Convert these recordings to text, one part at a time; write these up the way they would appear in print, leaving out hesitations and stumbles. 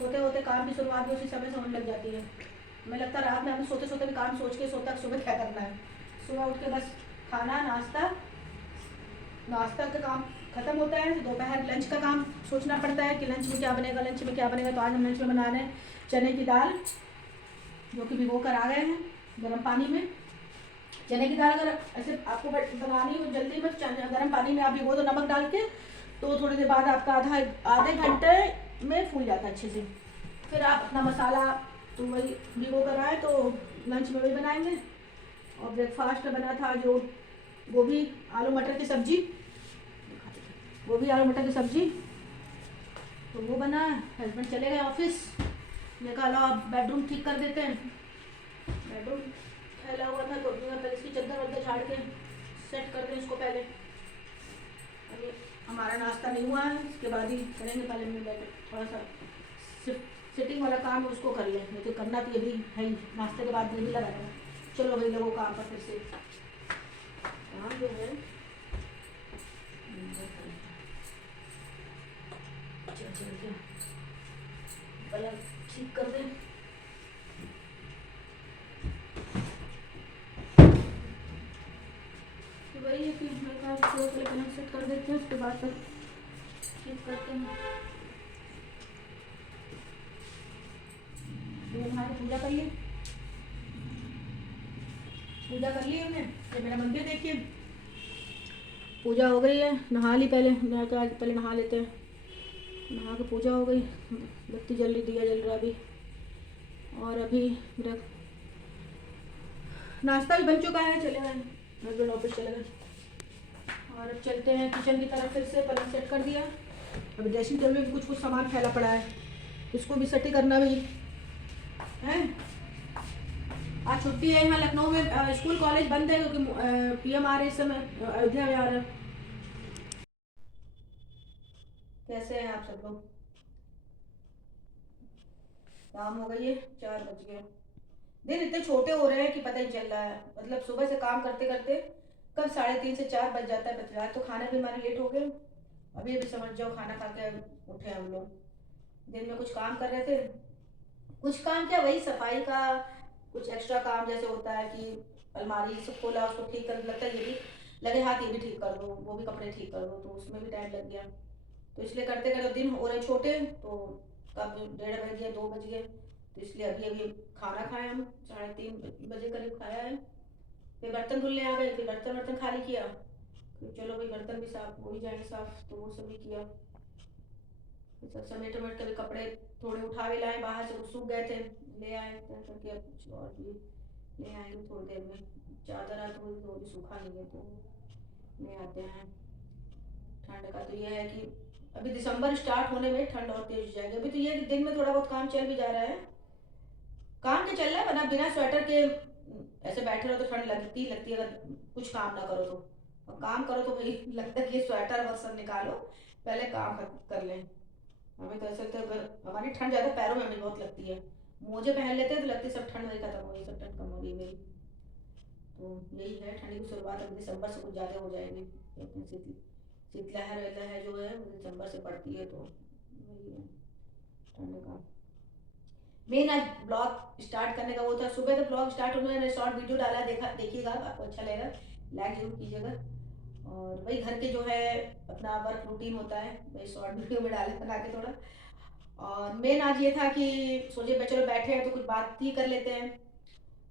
होते होते काम की शुरुआत भी उसी समय से होने लग जाती है। हमें लगता है रात में हमें सोते सोते भी काम सोच के सोता सुबह क्या करना है। सुबह उठ के बस खाना नाश्ता, नाश्ता का काम खत्म होता है तो दोपहर लंच का काम सोचना पड़ता है कि लंच में क्या बनेगा, लंच में क्या बनेगा। तो आज हम लंच में बना रहे हैं चने की दाल, जो कि भिगो कर आ गए हैं गर्म पानी में। चने की दाल अगर ऐसे आपको बनानी हो जल्दी में, गर्म पानी में आप भिगो दो नमक डाल के, तो थोड़ी देर बाद आपका आधे घंटे में फूल जाता है अच्छे से। फिर आप अपना मसाला तो वही भिगो कर आए तो लंच में वही बनाएंगे। और ब्रेकफास्ट में बना था जो गोभी आलू मटर की सब्जी, गोभी आलू मटर की सब्जी, तो वो बना। हस्बैंड चले गए ऑफिस, मैं कहा लो आप बेडरूम ठीक कर देते हैं। बेडरूम फैला हुआ था तो पहले इसकी चद्दर वद्दर झाड़ के सेट कर दें इसको पहले। अभी हमारा नाश्ता नहीं हुआ है, इसके बाद ही करेंगे। पहले मैं बैठ थोड़ा सा सिटिंग वाला काम है उसको कर लें, नहीं तो करना तो ये भी है ही, नाश्ते के बाद ये भी लगा है। चलो भाई लोगों काम पर फिर से काम जो है पहले ठीक कर दें। तो वही है कि मेरे पास पहले कनेक्ट सेट कर देते हैं, उसके बाद फिर ठीक करते हैं। तो हमारी पूजा कर ली, पूजा कर ली हमने। ये मेरा मंदिर देखिए, पूजा हो गई है। नहा ली पहले, मैं तो आज पहले नहा लेते हैं। नहा के पूजा हो गई, बत्ती जल रही, दिया जल रहा अभी। और अभी मेरा नाश्ता भी बन चुका है, चले गए हस्बैंड ऑफिस चले गए। और अब चलते हैं किचन की तरफ, फिर से पलंग सेट कर दिया। अभी ड्रेसिंग टेबल में भी कुछ कुछ सामान फैला पड़ा है, इसको भी सेट करना भी है। आज छुट्टी है यहाँ लखनऊ में, स्कूल कॉलेज बंद है क्योंकि पीएम आ रहे इस समय, अयोध्या में आ रहे हैं। कैसे हैं आप सब लोग? शाम हो गई है, 4 बज गए। दिन इतने छोटे हो रहे हैं कि पता ही चल रहा है। मतलब सुबह से काम करते करते कब 3:30 से 4 बज जाता है। रात तो खाना भी हमारे लेट हो गए, अभी अभी समझ जाओ खाना खा के उठे हम लोग। दिन में कुछ काम कर रहे थे, कुछ काम क्या वही सफाई का, कुछ एक्स्ट्रा काम जैसे होता है कि अलमारी सब खोला उसको ठीक कर, लगता है ये भी लगे हाथ ये भी ठीक कर दो, वो भी कपड़े ठीक कर दो, तो उसमें भी टाइम लग गया। तो इसलिए करते करते दिन हो रहे छोटे, तो कब 1:30 बज गया, 2 बज गए। तो इसलिए अभी अभी खाना खाए हम, 3:30 बजे करीब खाया है। फिर बर्तन धुलने आ गए, फिर बर्तन वर्तन खाली किया, फिर चलो भाई बर्तन भी साफ हो ही जाए साफ, तो वो सब भी किया। फिर सब समेट वमेट के भी कपड़े थोड़े उठा के लाए बाहर से, कुछ सूख गए थे, ले आए तय करके। अब कुछ और भी ले आएंगे थोड़ी देर में। चादर आ तो वो भी सूखा नहीं है तो ले आते हैं। ठंड का तो ये है कि अभी दिसंबर स्टार्ट होने में ठंड और तेज हो जाएगी। अभी तो ये दिन में थोड़ा बहुत काम चल भी जा रहा है, काम के चल रहा है, वरना बिना स्वेटर के ऐसे बैठे रहो तो ठंड लगती लगती है अगर कुछ काम ना करो तो। और काम करो तो भाई लगता है कि स्वेटर और सब निकालो, पहले काम कर लें। हमें तो ऐसे लगता है अगर हमारी ठंड ज़्यादा पैरों में हमें बहुत लगती है, मोजे पहन लेते हैं तो लगती है सब ठंड वही खत्म हो रही है, सब ठंड कम हो रही है मेरी। तो यही है ठंड की शुरुआत अभी दिसंबर से कुछ ज़्यादा हो जाएगी। शीतलहर वहलहर जो है वो दिसंबर से पड़ती है, तो वही है ठंड का। मेन आज ब्लॉग स्टार्ट करने का वो था, सुबह तो ब्लॉग स्टार्ट होने में शॉर्ट वीडियो डाला, देखा देखिएगा आपको अच्छा लगेगा, लाइक जरूर कीजिएगा। और वही घर के जो है अपना वर्क रूटीन होता है, वही शॉर्ट वीडियो में डाले बना के थोड़ा। और मेन आज ये था कि सोचे चलो बैठे हैं तो कुछ बात ही कर लेते हैं।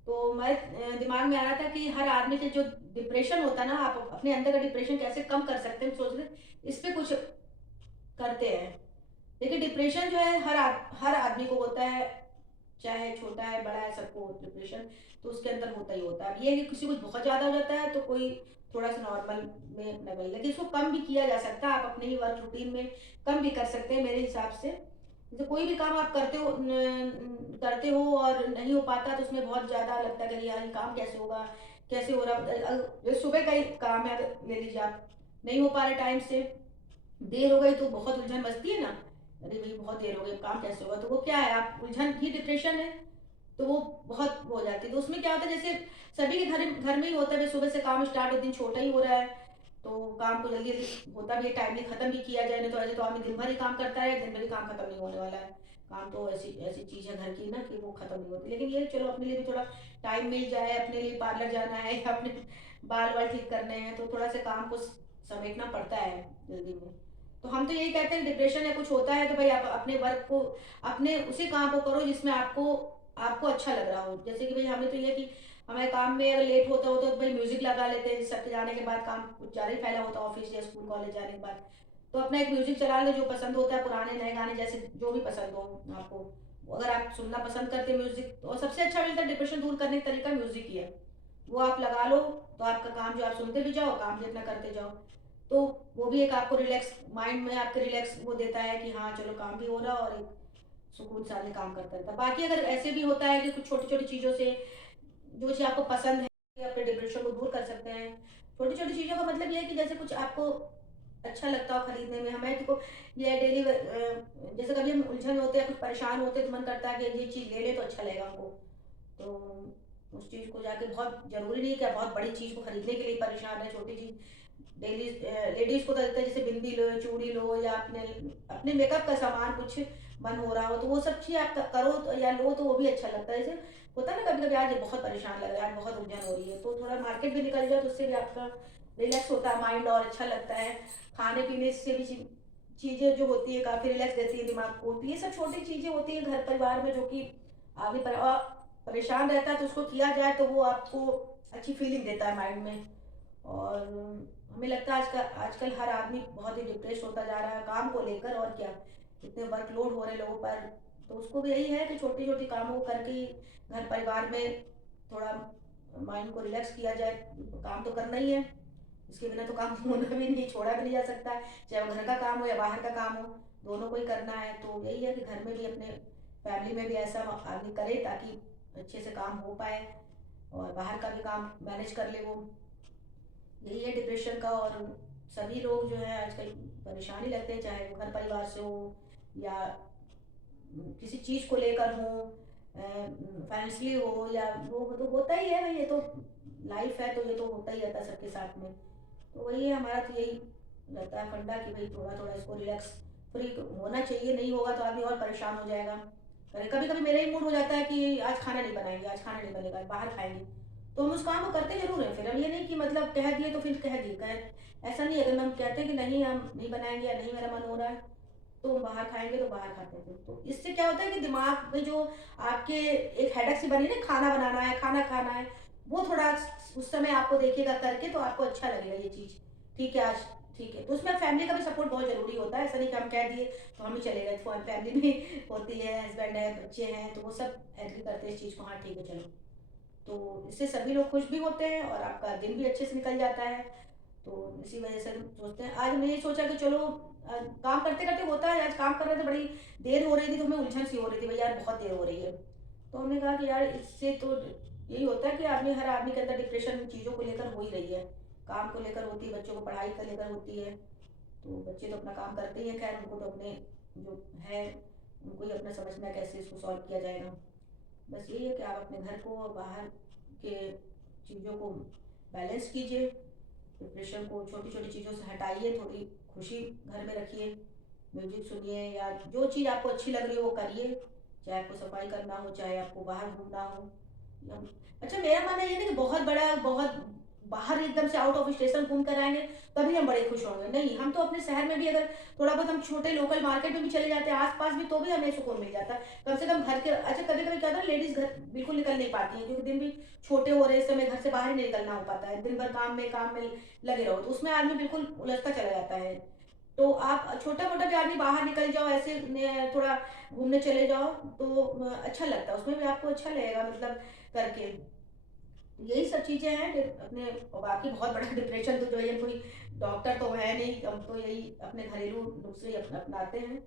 तो हमारे दिमाग में आ रहा था कि हर आदमी के जो डिप्रेशन होता है ना, आप अपने अंदर का डिप्रेशन कैसे कम कर सकते हैं, सोच रहे इस पे कुछ करते हैं। देखिए डिप्रेशन जो है हर आदमी को होता है, चाहे छोटा है बड़ा है, सबको डिप्रेशन तो उसके अंदर होता ही होता है। अब ये है कि किसी को बहुत ज़्यादा हो जाता है तो कोई थोड़ा सा नॉर्मल में लगेगा, लेकिन इसको कम भी किया जा सकता है, आप अपने ही वर्क रूटीन में कम भी कर सकते हैं मेरे हिसाब से। जैसे कोई भी काम आप करते हो और नहीं हो पाता तो उसमें बहुत ज़्यादा लगता है कि यार ये काम कैसे होगा, कैसे हो रहा। सुबह का ही काम है, अगर ले लीजिए आप, नहीं हो पा रहे टाइम से, देर हो गई तो बहुत उलझन बसती है ना, अरे भाई बहुत देर हो गई काम कैसे होगा, तो वो क्या है आप उलझन ही डिप्रेशन है, तो वो बहुत हो जाती है। तो उसमें क्या होता है जैसे सभी के घर घर में ही होता है, सुबह से काम स्टार्ट हो, दिन छोटा ही हो रहा है तो काम को जल्दी जल्दी होता भी है, टाइमली खत्म भी किया जाए, नहीं तो ऐसे तो आदमी दिन भर ही काम करता है, दिन भर ही काम खत्म नहीं होने वाला है। काम तो ऐसी ऐसी चीज़ है घर की ना कि वो ख़त्म नहीं होती। लेकिन ये चलो अपने लिए भी थोड़ा टाइम मिल जाए, अपने लिए पार्लर जाना है या अपने बाल वाल ठीक करने हैं, तो थोड़ा सा काम को समेटना पड़ता है जल्दी में। तो हम तो यही कहते हैं, डिप्रेशन या कुछ होता है तो भाई आप अपने वर्क को, अपने उसी काम को करो जिसमें आपको आपको अच्छा लग रहा हो। जैसे कि भाई हमें तो ये है कि हमारे काम में अगर लेट होता हो तो भाई म्यूजिक लगा लेते हैं, सबके जाने के बाद काम कुछ ज़्यादा ही फैला होता है ऑफिस या स्कूल कॉलेज जाने के बाद, तो अपना एक म्यूजिक चला लो जो पसंद होता है, पुराने नए गाने जैसे जो भी पसंद हो आपको, अगर आप सुनना पसंद करते हैं म्यूजिक, और सबसे अच्छा मिलता है डिप्रेशन दूर करने का तरीका म्यूजिक ही है। वो आप लगा लो तो आपका काम जो आप सुनते भी जाओ, काम भी अपना करते जाओ, तो वो भी एक आपको रिलैक्स माइंड में आपके रिलैक्स वो देता है कि हाँ चलो काम भी हो रहा और एक सुकून से आदमी काम करता रहता है। बाकी अगर ऐसे भी होता है कि कुछ छोटी छोटी चीज़ों से जो चीज़ आपको पसंद है अपने डिप्रेशन को दूर कर सकते हैं। छोटी छोटी चीज़ों का मतलब ये है कि जैसे कुछ आपको अच्छा लगता हो खरीदने में, हमें तो ये डेली जैसे कभी हम उलझन होते हैं, कुछ परेशान होते हैं तो मन करता है कि ये चीज़ ले ले तो अच्छा लगेगा हमको, तो उस चीज़ को जाके, बहुत ज़रूरी नहीं है कि आप बहुत बड़ी चीज़ को खरीदने के लिए परेशान है, छोटी चीज़ डेली लेडीज़ को तो लगता है जैसे बिंदी लो, चूड़ी लो, या अपने अपने मेकअप का सामान कुछ मन हो रहा हो तो वो सब चीज़ आप करो या लो तो वो भी अच्छा लगता है। जैसे होता है ना कभी कभी आज बहुत परेशान लग रहा है, आज बहुत उलझन हो रही है, तो थोड़ा मार्केट भी निकल जाओ तो उससे भी आपका रिलैक्स होता है माइंड और अच्छा लगता है। खाने पीने से भी चीज़ें जो होती है काफ़ी रिलैक्स देती है दिमाग को, तो ये सब छोटी चीज़ें होती है घर परिवार में जो कि आगे परेशान रहता है तो उसको किया जाए तो वो आपको अच्छी फीलिंग देता है माइंड में। और हमें लगता है आजकल हर आदमी बहुत ही डिप्रेस होता जा रहा है काम को लेकर, और क्या इतने वर्कलोड हो रहे लोगों पर, तो उसको भी यही है कि छोटी छोटी कामों करके ही घर परिवार में थोड़ा माइंड को रिलैक्स किया जाए। काम तो करना ही है, इसके बिना तो काम होना भी नहीं, छोड़ा भी नहीं जा सकता है, चाहे वो घर का काम हो या बाहर का काम हो, दोनों को ही करना है। तो यही है कि घर में भी अपने फैमिली में भी ऐसा आदमी करे ताकि अच्छे से काम हो पाए और बाहर का भी काम मैनेज कर ले वो। यही है डिप्रेशन का। और सभी लोग जो है आजकल परेशान ही लगते हैं, चाहे वो घर परिवार से हो या किसी चीज़ को लेकर हो, फाइनेंशियली हो, या वो तो होता ही है भाई, ये तो लाइफ है, तो ये तो होता ही रहता है सबके साथ में। तो वही है हमारा, तो यही रहता है फंडा कि भाई थोड़ा थोड़ा इसको रिलैक्स फ्री होना चाहिए, नहीं होगा तो आदमी और परेशान हो जाएगा। कभी कभी मेरा ही मूड हो जाता है कि आज खाना नहीं बनाएंगे, आज खाना नहीं बनेगा, बाहर खाएंगे, तो हम उस काम को करते जरूर हैं। फिर हम ये नहीं कि मतलब कह दिए तो फिर कह दिए, ऐसा नहीं है। अगर हम कहते हैं कि नहीं हम नहीं बनाएंगे या नहीं मेरा मन हो रहा है तो हम बाहर खाएंगे तो बाहर खाते हैं। तो इससे क्या होता है कि दिमाग में जो आपके एक हेडक सी बनी ना, खाना बनाना है खाना खाना है, वो थोड़ा उस समय आपको देखिएगा करके तो आपको अच्छा लगेगा ये चीज़, ठीक है आज, ठीक है। तो उसमें फैमिली का भी सपोर्ट बहुत जरूरी होता है, ऐसा नहीं कि हम कह दिए तो हम ही चले गए। फैमिली में होती है, हस्बैंड है, बच्चे हैं, तो वो सब एग्री करते हैं इस चीज़ को, हाँ ठीक है चलो। तो इससे सभी लोग खुश भी होते हैं और आपका दिन भी अच्छे से निकल जाता है। तो इसी वजह से हम सोचते हैं, आज हमने ये सोचा कि चलो काम करते करते होता है, आज काम कर रहे थे बड़ी देर हो रही थी तो हमें उलझन सी हो रही थी भाई यार बहुत देर हो रही है, तो हमने कहा कि यार इससे तो यही होता है कि हर आदमी के अंदर डिप्रेशन चीज़ों को लेकर हो ही रही है, काम को लेकर होती है, बच्चों को पढ़ाई को लेकर होती है। तो बच्चे तो अपना काम करते ही हैं, खैर उनको तो अपने जो है उनको ही अपना समझना है कैसे इसको सॉल्व किया जाएगा। बस यही है कि आप अपने घर को और बाहर के चीज़ों को बैलेंस कीजिए, डिप्रेशन को छोटी छोटी चीज़ों से हटाइए, थोड़ी खुशी घर में रखिए, म्यूजिक सुनिए या जो चीज़ आपको अच्छी लग रही हो वो करिए, चाहे आपको सफाई करना हो, चाहे आपको बाहर घूमना हो। अच्छा मेरा मानना ये नहीं कि बहुत बड़ा बहुत बाहर एकदम से आउट ऑफ स्टेशन घूम कर आएंगे तभी हम बड़े खुश होंगे, नहीं, हम तो अपने शहर में भी अगर थोड़ा बहुत हम छोटे लोकल मार्केट में भी चले जाते हैं आसपास भी, तो भी हमें सुकून मिल जाता है कम से कम घर के। अच्छा कभी कभी क्या होता है लेडीज घर बिल्कुल निकल नहीं पाती है क्योंकि दिन भी छोटे हो रहे हैं, इस समय घर से बाहर ही नहीं निकलना हो पाता है, दिन भर काम में लगे रहो, तो उसमें आदमी बिल्कुल उलझता चला जाता है। तो आप छोटा मोटा भी आदमी बाहर निकल जाओ ऐसे थोड़ा घूमने चले जाओ तो अच्छा लगता है, उसमें भी आपको अच्छा लगेगा मतलब करके। यही सब चीज़ें हैं अपने। और बाकी बहुत बड़ा डिप्रेशन तो जो है कोई डॉक्टर तो है नहीं, हम तो यही अपने घरेलू नुस्खे अपनाते हैं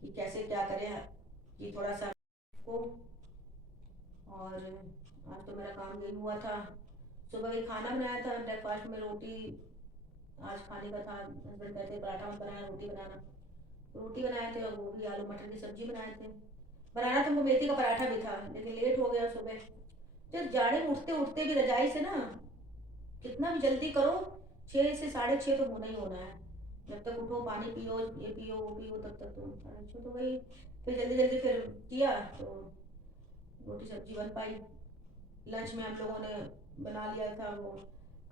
कि कैसे क्या करें कि थोड़ा सा को। और आज तो मेरा काम यही हुआ था, सुबह ही खाना बनाया था ब्रेकफास्ट में, रोटी आज खाने का था, हस्बैंड कहते पराठा मत बनाना रोटी बनाना, तो रोटी बनाए थे और गोभी आलू मटर की सब्जी बनाए थे। बनाना तो वो मेथी का पराठा भी था लेकिन लेट हो गया सुबह। जब जाड़े में उठते उठते भी रजाई से ना, कितना भी जल्दी करो 6 से 6:30 तो होना ही होना है, जब तक उठो पानी पियो ये पियो वो पियो तब तक तो 6:30 तो वही। फिर जल्दी जल्दी फिर किया तो रोटी सब्जी बन पाई। लंच में हम लोगों ने बना लिया था वो,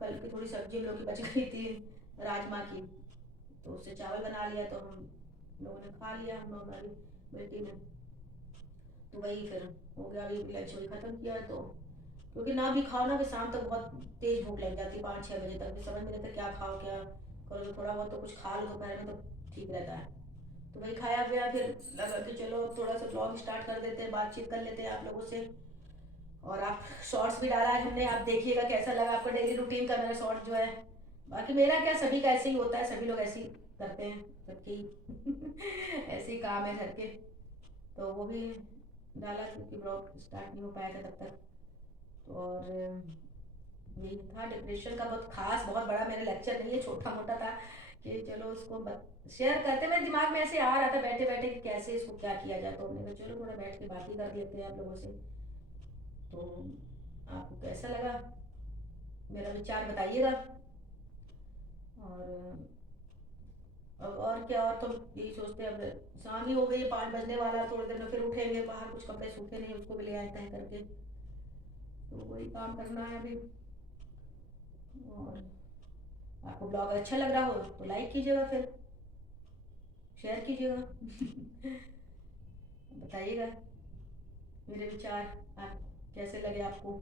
कल की थोड़ी सब्जी हम लोग की बच गई थी राजमा की, तो उससे चावल बना लिया, तो हम लोगों ने खा लिया, हम लोग हमारी बेटी ने। तो वही फिर हो गया, अभी लंच वही ख़त्म किया। तो क्योंकि ना भी खाओ ना, फिर शाम तक बहुत तेज भूख लग जाती है, 5-6 बजे तक भी समझ में नहीं आता क्या खाओ क्या करो। तो थोड़ा बहुत तो कुछ खा लो दोपहर में तो ठीक रहता है। तो वही खाया पिया, फिर लगा कि चलो थोड़ा सा ब्लॉग स्टार्ट कर देते हैं, बातचीत कर लेते हैं आप लोगों से। और आप शॉर्ट्स भी डाला है हमने, आप देखिएगा कैसा लगा आपका डेली रूटीन का मेरा शॉर्ट जो है। बाकी मेरा क्या, सभी का ऐसे ही होता है, सभी लोग ऐसे ही करते हैं सबकी ऐसे ही काम है घर के। तो वो भी डाला क्योंकि ब्लॉग स्टार्ट नहीं हो पाया था तब तक। और यही था, डिप्रेशन का बहुत खास बहुत बड़ा मेरा लेक्चर नहीं है, छोटा मोटा था कि चलो उसको शेयर करते। मेरे दिमाग में ऐसे आ रहा था बैठे बैठे कि कैसे इसको क्या किया जाए, तो हमने कहा चलो थोड़ा बैठ के बात ही कर लेते हैं आप लोगों से। तो आपको कैसा लगा मेरा विचार बताइएगा। और अब और क्या, और तो यही सोचते हैं, अब शाम ही हो गई, 5 बजने वाला, थोड़ी देर में फिर उठेंगे, बाहर कुछ कपड़े सूखे नहीं उसको भी ले आए तय करके, तो वही काम करना है अभी। और आपको ब्लॉग अच्छा लग रहा हो तो लाइक कीजिएगा, फिर शेयर कीजिएगा बताइएगा मेरे विचार आप कैसे लगे आपको।